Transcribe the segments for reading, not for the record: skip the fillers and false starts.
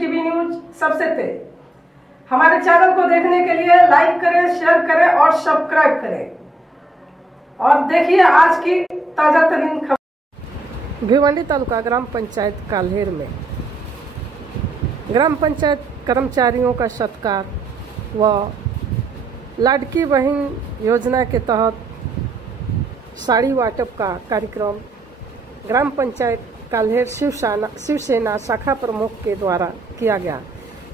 TV news सबसे तेज। हमारे चैनल को देखने के लिए लाइक करें, शेयर करें और सब्सक्राइब करें और देखिए आज की ताजा तरीन खबर। भिवंडी तालुका ग्राम पंचायत काल्हेर में ग्राम पंचायत कर्मचारियों का सत्कार व लाडकी बहन योजना के तहत साड़ी वाटप का कार्यक्रम ग्राम पंचायत काल्हेर शिवसेना शाखा प्रमुख के द्वारा किया गया,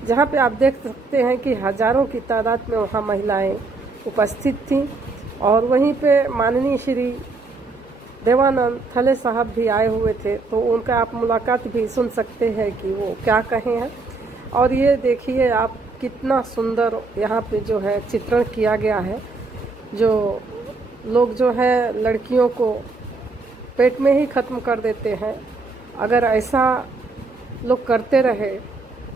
जहां पे आप देख सकते हैं कि हजारों की तादाद में वहां महिलाएं उपस्थित थीं और वहीं पे माननीय श्री देवानंद थले साहब भी आए हुए थे, तो उनका आप मुलाकात भी सुन सकते हैं कि वो क्या कहे हैं। और ये देखिए आप कितना सुंदर यहाँ पे जो है चित्रण किया गया है। जो लोग जो है लड़कियों को पेट में ही ख़त्म कर देते हैं, अगर ऐसा लोग करते रहे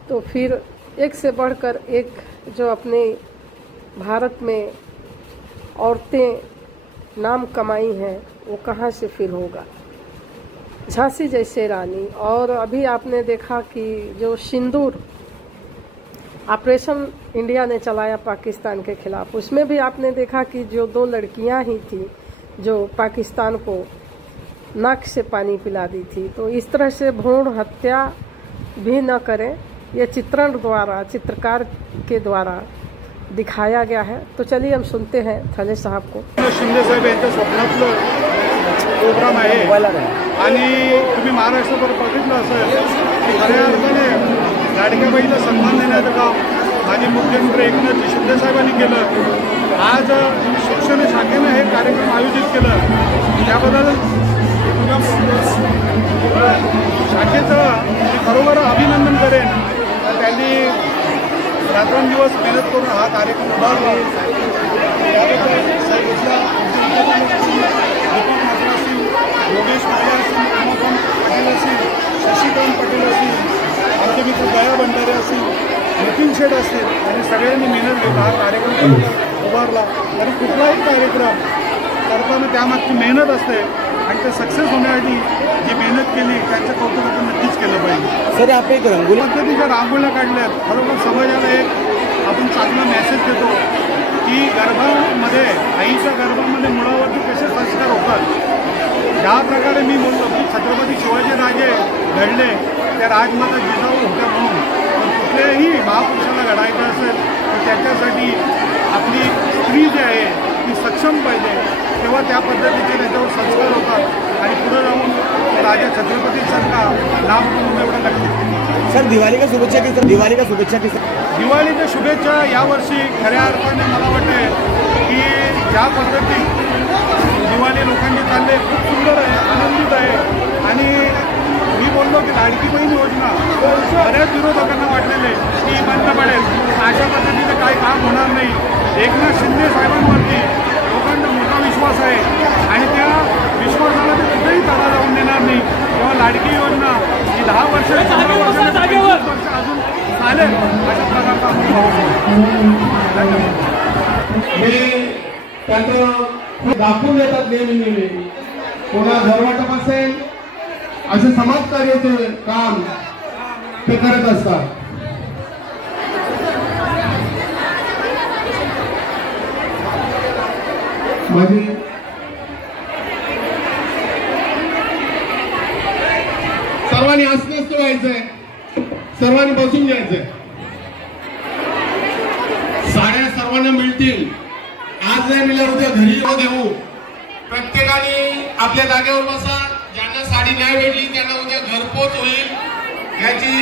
तो फिर एक से बढ़कर एक जो अपने भारत में औरतें नाम कमाई हैं वो कहाँ से फिर होगा। झांसी जैसे रानी, और अभी आपने देखा कि जो सिंदूर ऑपरेशन इंडिया ने चलाया पाकिस्तान के खिलाफ, उसमें भी आपने देखा कि जो 2 लड़कियां ही थी जो पाकिस्तान को नाक से पानी पिला दी थी। तो इस तरह से भ्रूण हत्या भी न करें, यह चित्रण द्वारा, चित्रकार के द्वारा दिखाया गया है। तो चलिए हम सुनते हैं थले साहब को। शिंदे साहेब यांच्या स्वप्नातलं प्रोग्राम आहे आणि तुम्ही महाराष्ट्रभर बघितलं असेल की खऱ्या अर्थाने लाडक्या बहिणीला सन्मान देण्याचं काम माजी मुख्यमंत्री एकनाथ शिंदे साहेबांनी केलं। आज शिवसेना शाखेने हे कार्यक्रम आयोजित केलं, त्याबद्दल शाखेचं मी खरोखर अभिनंदन करेन। त्यांनी रात्रंदिवस मेहनत करून हा कार्यक्रम उभारला। योगेश पाटील असतील, उमाकांत पाटील असतील, शशिकांत पाटील असतील, आमचे मित्र दया भंडारे असतील, नितीन शेठ असतील, आणि सगळ्यांनी मेहनत घेऊन हा कार्यक्रम उभारला। आणि कुठलाही कार्यक्रम करताना त्यामागची मेहनत असते आणि ते सक्सेस होण्यासाठी जी मेहनत केली त्यांचं कौतुक आपण नक्कीच केलं पाहिजे। सर आपण एक रंगोली पद्धतीच्या रांगोळ्या काढल्यात, खरोखर समाजाला एक आपण चांगला मेसेज देतो की गर्भामध्ये, आईच्या गर्भामध्ये मुलावरती कसे संस्कार होतात। ज्या प्रकारे मी बोललो की छत्रपती शिवाजी राजे घडले त्या राजमाता जिजाऊ होत्या म्हणून, पण कुठल्याही महापुरुषाला घडायचं असेल तर त्याच्यासाठी आपली स्त्री जी आहे ती सक्षम पाहिजे, तेव्हा त्या पद्धतीचे त्याच्यावर संस्कार होतात आणि पुढे जाऊन राजा छत्रपतीसारखा नाम करून एवढं नक्की। सर दिवाळी का शुभेच्छा की सर, दिवाळी का शुभेच्छा की सर। दिवाळीच्या शुभेच्छा। यावर्षी खऱ्या अर्थाने मला वाटते की ज्या पद्धती दिवाळी लोकांनी चालले खूप सुंदर आहे, आनंदित आहे। आणि मी बोललो की लाडकी बहीण योजना बऱ्याच विरोधकांना वाटलेले की बंद पडेल, अशा पद्धतीने काही काम होणार नाही। एकनाथ शिंदे साहेबांवरती लोकांचा मोठा विश्वास आहे आणि त्या विश्वासाला ते कुठेही तडा जाऊन देणार नाही। तेव्हा लाडकी योजना ही 10 वर्ष 15 वर्ष अजून चालेल अशा प्रकारचा हे त्यांचं दाखवून देतात नेहमी। कोणा घरवाटप असेल असे समाजकार्याचे काम ते करत असतात। म्हणजे सर्वांनी अस्वस्थ व्हायचंय, सर्वांनी बसून घ्यायचंय। साड्या सर्वांना मिळतील, आज नाही मिळालं उद्या घरी देऊ। प्रत्येकाने आपल्या जागेवर बसा, ज्यांना साडी नाही भेटली त्यांना उद्या घरपोच होईल याची